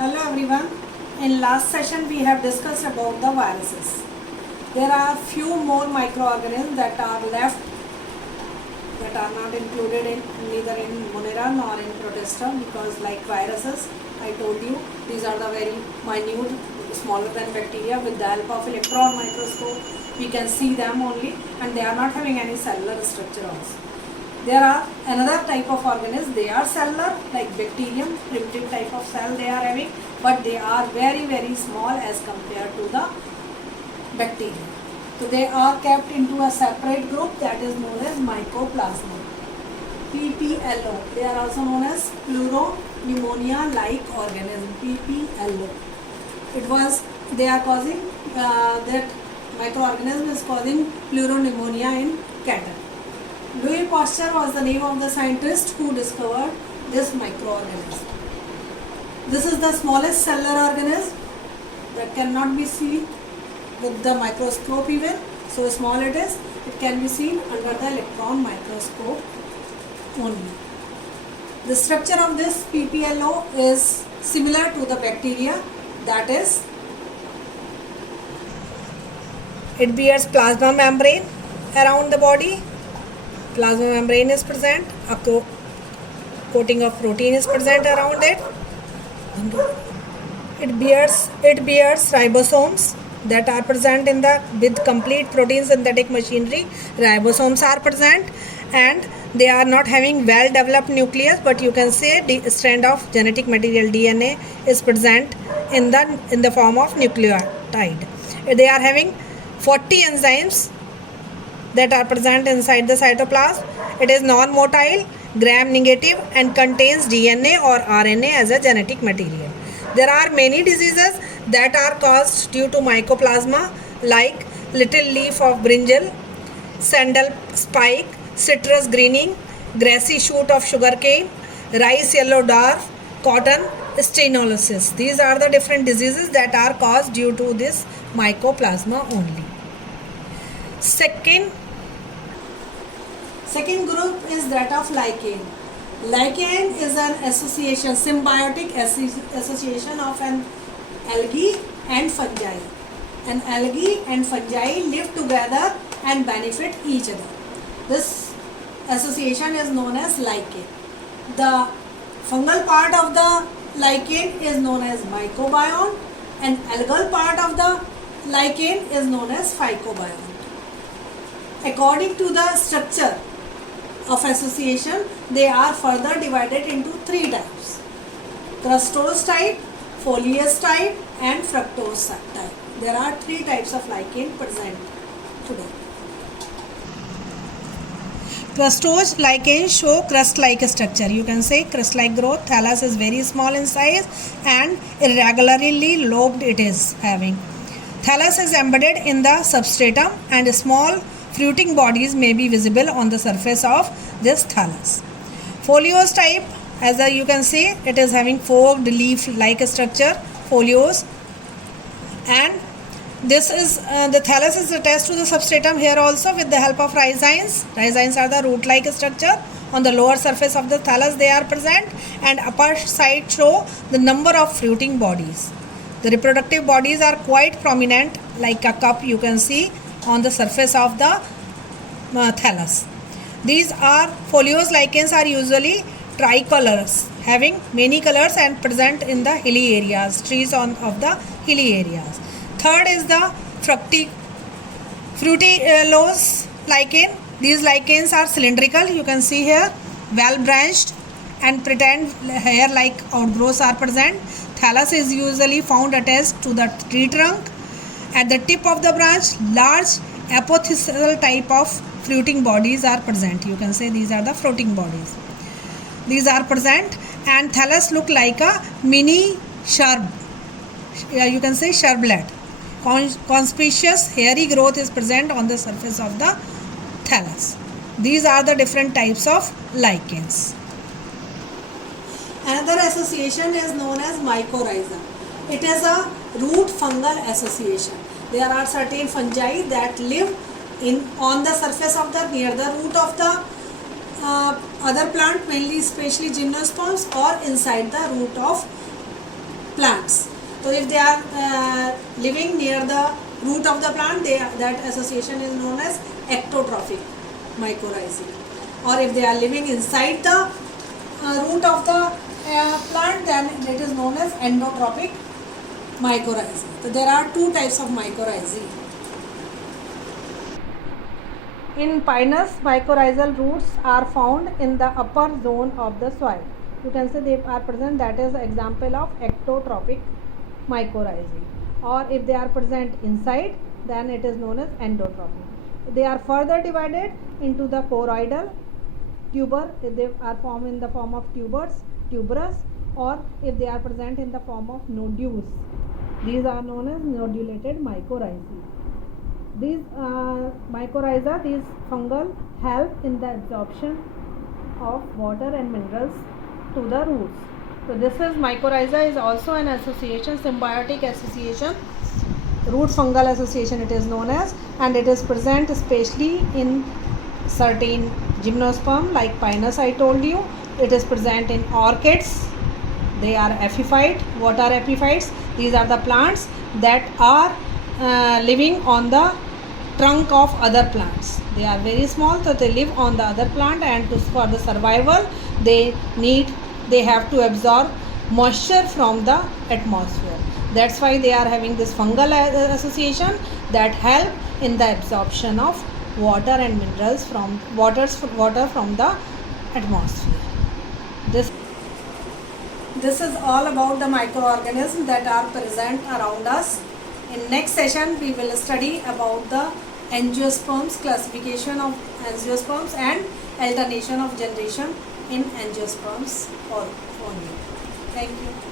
Hello everyone. In last session we have discussed about the viruses. There are few more microorganisms that are left that are not included in neither in Monera nor in Protista, because like viruses, I told you these are the very minute, smaller than bacteria. With the help of electron microscope we can see them only, and they are not having any cellular structure also. There are another type of organisms, they are cellular, like bacterium, primitive type of cell they are having, but they are very small as compared to the bacteria. So they are kept into a separate group that is known as mycoplasma. PPLO, they are also known as pleuropneumonia-like organism, PPLO. They are causing, that microorganism is causing pleuropneumonia in cattle. Louis Pasteur was the name of the scientist who discovered this microorganism. This is the smallest cellular organism that cannot be seen with the microscope even. So small it is, it can be seen under the electron microscope only. The structure of this PPLO is similar to the bacteria, that is, it bears plasma membrane around the body. Plasma membrane is present, a coating of protein is present around it. It bears ribosomes that are present with complete protein synthetic machinery. Ribosomes are present, and they are not having well developed nucleus, but you can say the strand of genetic material DNA is present in the form of nucleotide. They are having 40 enzymes that are present inside the cytoplasm. It is non-motile, gram-negative, and contains DNA or RNA as a genetic material. There are many diseases that are caused due to mycoplasma, like little leaf of brinjal, sandal spike, citrus greening, grassy shoot of sugarcane, rice yellow dwarf, cotton stenolysis. These are the different diseases that are caused due to this mycoplasma only. Second group is that of lichen. Lichen is an association, symbiotic association of an algae and fungi. An algae and fungi live together and benefit each other. This association is known as lichen. The fungal part of the lichen is known as mycobiome, and algal part of the lichen is known as phycobiome. According to the structure of association, they are further divided into three types: crustose type, foliose type, and fructose type. There are three types of lichen present today. Crustose lichens show crust-like structure. You can say crust-like growth. Thallus is very small in size and irregularly lobed it is having. Thallus is embedded in the substratum, and small fruiting bodies may be visible on the surface of this thallus. Foliose type, as you can see, it is having forked leaf-like structure, foliose, and this is the thallus is attached to the substratum here also with the help of rhizines. Rhizines are the root-like structure. On the lower surface of the thallus they are present, and upper side show the number of fruiting bodies. The reproductive bodies are quite prominent, like a cup you can see on the surface of the thallus. These are foliose lichens are usually tricolorous, having many colors and present in the hilly areas, trees of the hilly areas. Third is the fructilose lichen. These lichens are cylindrical, you can see here, well branched, and pretend hair-like outgrowths are present. Thallus is usually found attached to the tree trunk. At the tip of the branch, large apothecial type of fruiting bodies are present. You can say these are the fruiting bodies. These are present, and thallus look like a mini shrub. You can say shrublet. Conspicuous hairy growth is present on the surface of the thallus. These are the different types of lichens. Another association is known as mycorrhiza. It is a root fungal association. There are certain fungi that live on the surface of near the root of the other plant, mainly especially gymnosperms, or inside the root of plants. So if they are living near the root of the plant, that association is known as ectotrophic mycorrhizae. Or if they are living inside the root of the plant, then it is known as endotrophic mycorrhizae. So there are two types of mycorrhizae. In Pinus, mycorrhizal roots are found in the upper zone of the soil. You can say they are present, that is the example of ectotrophic mycorrhizae. Or if they are present inside, then it is known as endotrophic. They are further divided into the choroidal, tuber, if they are formed in the form of tubers, tuberous, or if they are present in the form of nodules. These are known as nodulated mycorrhizae. These mycorrhiza, these fungal, help in the absorption of water and minerals to the roots. So this is mycorrhiza is also an association, symbiotic association, root fungal association it is known as, and it is present especially in certain gymnosperm like Pinus I told you. It is present in orchids. They are epiphyte. What are epiphytes? These are the plants that are living on the trunk of other plants. They are very small, so they live on the other plant, and for the survival they have to absorb moisture from the atmosphere. That's why they are having this fungal association that help in the absorption of water and minerals from water from the atmosphere. This is all about the microorganisms that are present around us. In next session, we will study about the angiosperms, classification of angiosperms and alternation of generation in angiosperms only. Thank you.